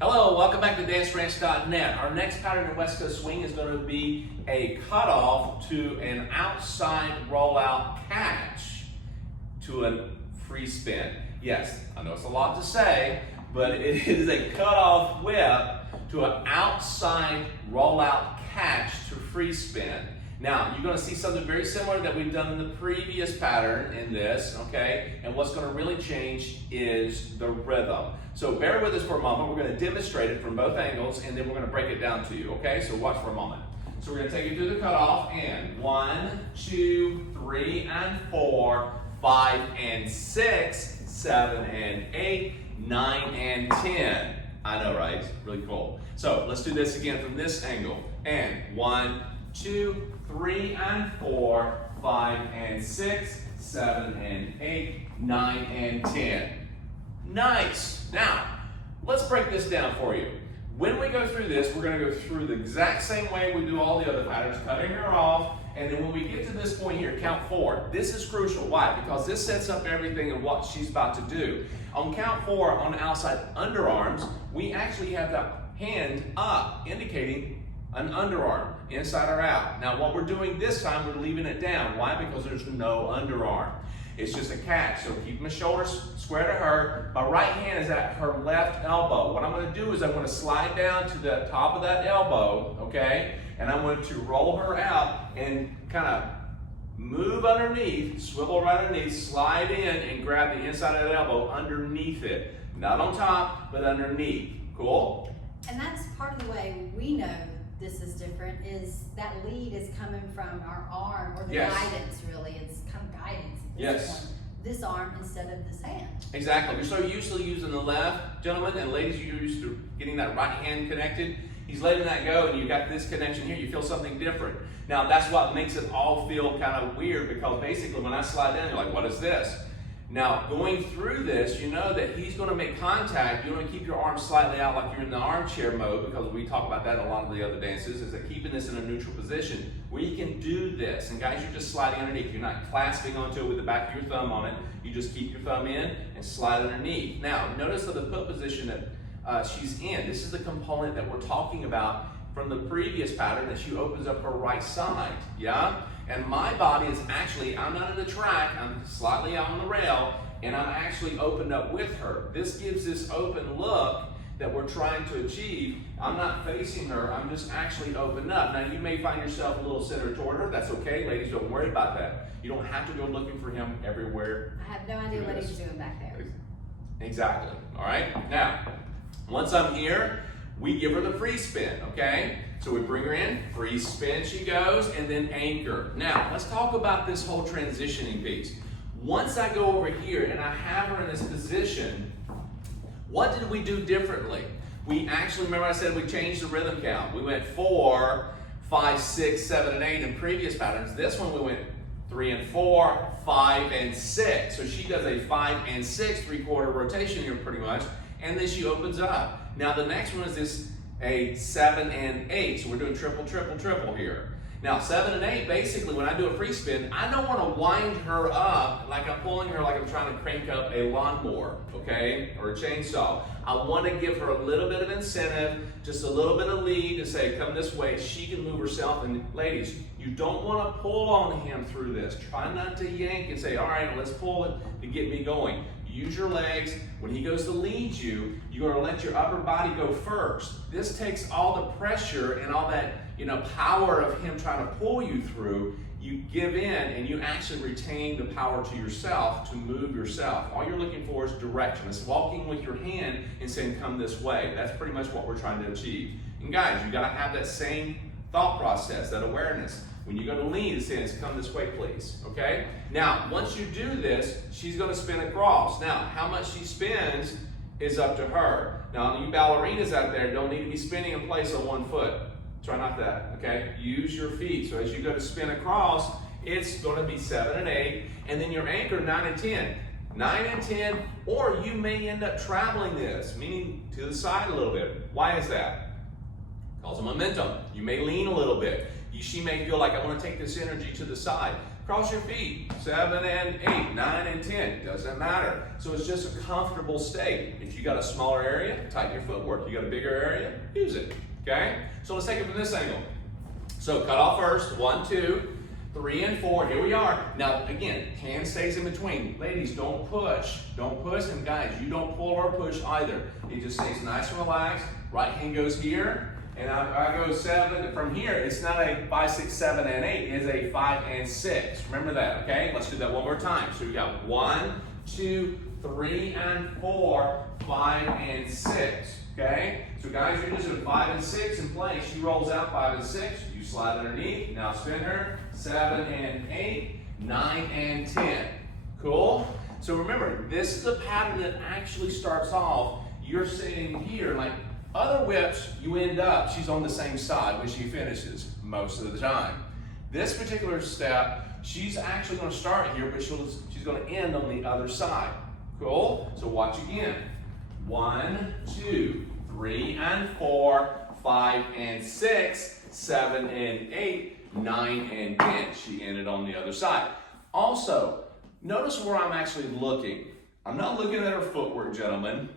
Hello, welcome back to DanceRanch.net. Our next pattern in West Coast Swing is going to be a cutoff to an outside rollout catch to a free spin. Yes, I know it's a lot to say, but it is a cutoff whip to an outside rollout catch to free spin. Now, you're going to see something very similar that we've done in the previous pattern in this, okay? And what's going to really change is the rhythm. So bear with us for a moment. We're going to demonstrate it from both angles, and then we're going to break it down to you, okay? So watch for a moment. So we're going to take you through the cutoff, and 1, 2, 3, and 4, 5, and 6, 7, and 8, 9, and 10. I know, right? Really cool. So let's do this again from this angle. And 1, 2, 3, and 4, 5, and 6, 7, and 8, 9, and 10. Nice. Now, let's break this down for you. When we go through this, we're going to go through the exact same way we do all the other patterns, cutting her off, and then when we get to this point here, count 4. This is crucial. Why? Because this sets up everything and what she's about to do. On count 4, on the outside underarms, we actually have the hand up, indicating an underarm, inside or out. Now, what we're doing this time, we're leaving it down. Why? Because there's no underarm. It's just a catch, so keep my shoulders square to her. My right hand is at her left elbow. What I'm going to do is I'm going to slide down to the top of that elbow, okay? And I'm going to roll her out and kind of move underneath, swivel right underneath, slide in and grab the inside of that elbow underneath it. Not on top, but underneath. Cool? And that's part of the way we know this is different, is that lead is coming from our arm, or the guidance really. It's kind of guidance. This arm instead of this hand. Exactly. You're so used to using the left, gentlemen, and ladies, you're used to getting that right hand connected. He's letting that go, and you've got this connection here. You feel something different. Now, that's what makes it all feel kind of weird, because basically when I slide down, you're like, what is this? Now, going through this, you know that he's going to make contact. You want to keep your arms slightly out like you're in the armchair mode, because we talk about that in a lot of the other dances, is that keeping this in a neutral position where you can do this. And guys, you're just sliding underneath. You're not clasping onto it with the back of your thumb on it. You just keep your thumb in and slide underneath. Now, notice the put position that she's in. This is the component that we're talking about from the previous pattern, that she opens up her right side, yeah? And my body is actually, I'm not in the track, I'm slightly out on the rail, and I'm actually opened up with her. This gives this open look that we're trying to achieve. I'm not facing her, I'm just actually opened up. Now, you may find yourself a little centered toward her. That's okay, ladies, don't worry about that. You don't have to go looking for him everywhere. I have no idea what he's doing back there. Exactly, all right? Now, once I'm here, we give her the free spin, okay? So we bring her in, free spin she goes, and then anchor. Now, let's talk about this whole transitioning piece. Once I go over here and I have her in this position, what did we do differently? We actually, remember I said we changed the rhythm count. We went 4, 5, 6, 7, and 8 in previous patterns. This one we went 3 and 4, 5 and 6. So she does a 5 and 6 3/4 rotation here pretty much, and then she opens up. Now the next one is this a 7 and 8, so we're doing triple, triple, triple here. Now 7 and 8, basically when I do a free spin, I don't want to wind her up like I'm pulling her like I'm trying to crank up a lawnmower, okay, or a chainsaw. I want to give her a little bit of incentive, just a little bit of lead to say, come this way. She can move herself, and ladies, you don't want to pull on him through this. Try not to yank and say, all right, let's pull it to get me going. Use your legs. When he goes to lead you, you're going to let your upper body go first. This takes all the pressure and all that, power of him trying to pull you through. You give in and you actually retain the power to yourself to move yourself. All you're looking for is direction. It's walking with your hand and saying, come this way. That's pretty much what we're trying to achieve. And guys, you got to have that same thought process, that awareness. When you go to lean, it says, come this way, please, okay? Now, once you do this, she's gonna spin across. Now, how much she spins is up to her. Now, you ballerinas out there don't need to be spinning in place on one foot. Try not that, okay? Use your feet. So as you go to spin across, it's gonna be 7 and 8, and then your anchor 9 and 10. 9 and 10, or you may end up traveling this, meaning to the side a little bit. Why is that? Because of momentum. You may lean a little bit. She may feel like, I want to take this energy to the side. Cross your feet, 7 and 8, 9 and 10, doesn't matter. So it's just a comfortable state. If you got a smaller area, tighten your footwork. You got a bigger area, use it, okay? So let's take it from this angle. So cut off first, 1, 2, 3 and 4, here we are. Now again, hand stays in between. Ladies, don't push, and guys, you don't pull or push either. It just stays nice and relaxed. Right hand goes here, and I go 7. From here, it's not a 5, 6, 7, and 8, it is a 5 and 6. Remember that, okay? Let's do that one more time. So we got 1, 2, 3 and 4, 5 and 6. Okay? So guys, you're just at 5 and 6 in place. She rolls out 5 and 6. You slide underneath. Now spin her. 7 and 8, 9 and 10. Cool? So remember, this is a pattern that actually starts off, you're sitting here like other whips, you end up, she's on the same side when she finishes most of the time. This particular step, she's actually going to start here, but she's going to end on the other side. Cool? So watch again. 1, 2, 3 and 4, 5 and 6, 7 and 8, 9 and 10. She ended on the other side. Also, notice where I'm actually looking. I'm not looking at her footwork, gentlemen.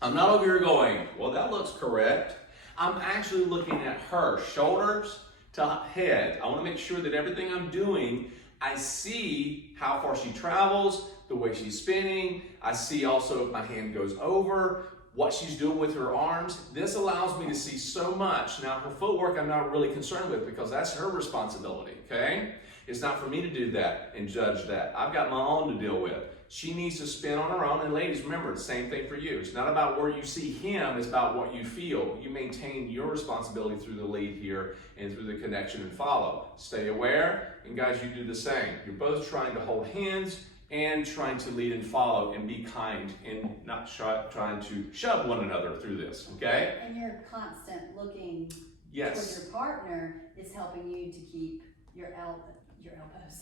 I'm not over here going, well, that looks correct. I'm actually looking at her shoulders to head. I want to make sure that everything I'm doing, I see how far she travels, the way she's spinning. I see also if my hand goes over, what she's doing with her arms. This allows me to see so much. Now, her footwork I'm not really concerned with because that's her responsibility, okay? It's not for me to do that and judge that. I've got my own to deal with. She needs to spin on her own. And ladies, remember, the same thing for you. It's not about where you see him, it's about what you feel. You maintain your responsibility through the lead here and through the connection and follow. Stay aware, and guys, you do the same. You're both trying to hold hands and trying to lead and follow and be kind and not trying to shove one another through this, okay? And your constant looking yes. toward your partner is helping you to keep your elbows.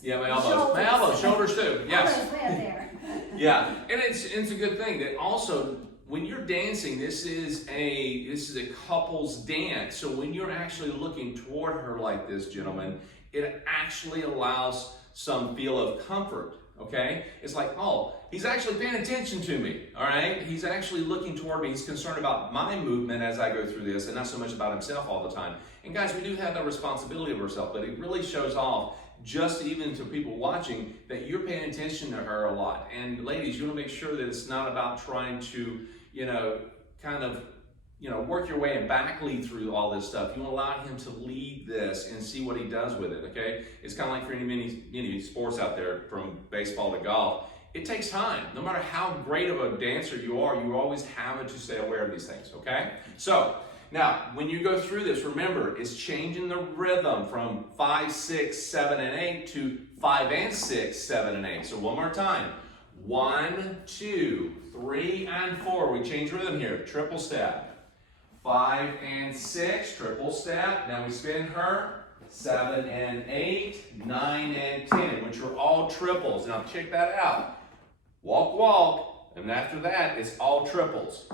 Yeah, my elbows. My elbows, shoulders too. Yes. There. Yeah, and it's a good thing that also when you're dancing, this is a couple's dance. So when you're actually looking toward her like this, gentlemen, it actually allows some feel of comfort. Okay? It's like, oh, he's actually paying attention to me, all right? He's actually looking toward me. He's concerned about my movement as I go through this and not so much about himself all the time. And guys, we do have that responsibility of ourselves, but it really shows off just even to people watching that you're paying attention to her a lot. And ladies, you want to make sure that it's not about trying to, work your way and back lead through all this stuff. You want to allow him to lead this and see what he does with it, okay? It's kind of like for any sports out there, from baseball to golf. It takes time. No matter how great of a dancer you are, you always have to stay aware of these things, okay? So, now, when you go through this, remember, it's changing the rhythm from 5, 6, 7, and 8 to 5 and 6, 7, and 8. So one more time. 1, 2, 3, and 4. We change rhythm here. Triple step. 5 and 6, triple step. Now we spin her. 7 and 8, 9 and 10, which are all triples. Now check that out. Walk, walk, and after that, it's all triples.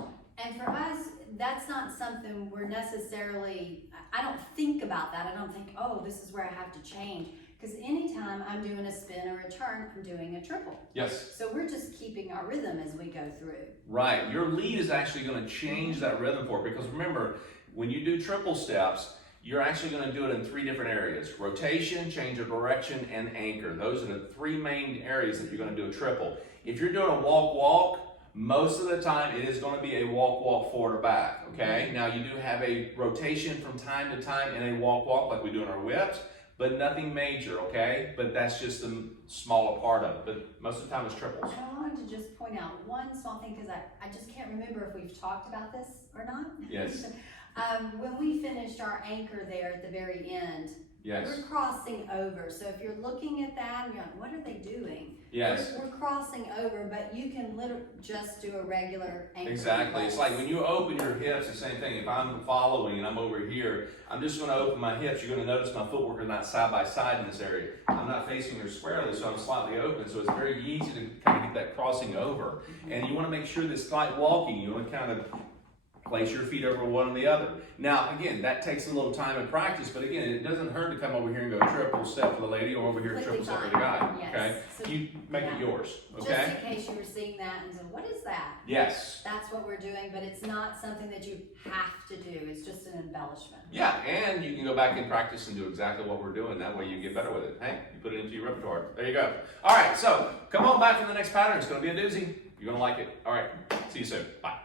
And for us, that's not something we're necessarily, I don't think about that. I don't think, oh, this is where I have to change. Because anytime I'm doing a spin or a turn, I'm doing a triple. Yes. So we're just keeping our rhythm as we go through. Right. Your lead is actually going to change that rhythm for it. Because remember, when you do triple steps, you're actually going to do it in 3 different areas. Rotation, change of direction, and anchor. Those are the 3 main areas that you're going to do a triple. If you're doing a walk-walk, most of the time it is going to be a walk-walk forward or back, okay? Now you do have a rotation from time to time and a walk-walk like we do in our whips, but nothing major, okay? But that's just the smaller part of it, but most of the time it's triples. I wanted to just point out one small thing because I just can't remember if we've talked about this or not. Yes. When we finished our anchor there at the very end, yes, we're crossing over. So if you're looking at that and you're like, what are they doing? Yes. We're crossing over, but you can literally just do a regular anchor. Exactly. It's like when you open your hips, the same thing. If I'm following and I'm over here, I'm just going to open my hips. You're going to notice my footwork is not side by side in this area. I'm not facing her squarely, so I'm slightly open. So it's very easy to kind of get that crossing over. And you want to make sure that it's like walking. You want to kind of Place your feet over one or the other. Now, again, that takes a little time and practice, but again, it doesn't hurt to come over here and go triple step for the lady or over here Completely triple step for the guy. Yes. Okay? So, You make it yours. Okay? Just in case you were seeing that and said, what is that? Yes. That's what we're doing, but it's not something that you have to do. It's just an embellishment. Yeah, and you can go back and practice and do exactly what we're doing. That way you get better with it. Hey, you put it into your repertoire. There you go. All right, so come on back for the next pattern. It's going to be a doozy. You're going to like it. All right, see you soon. Bye.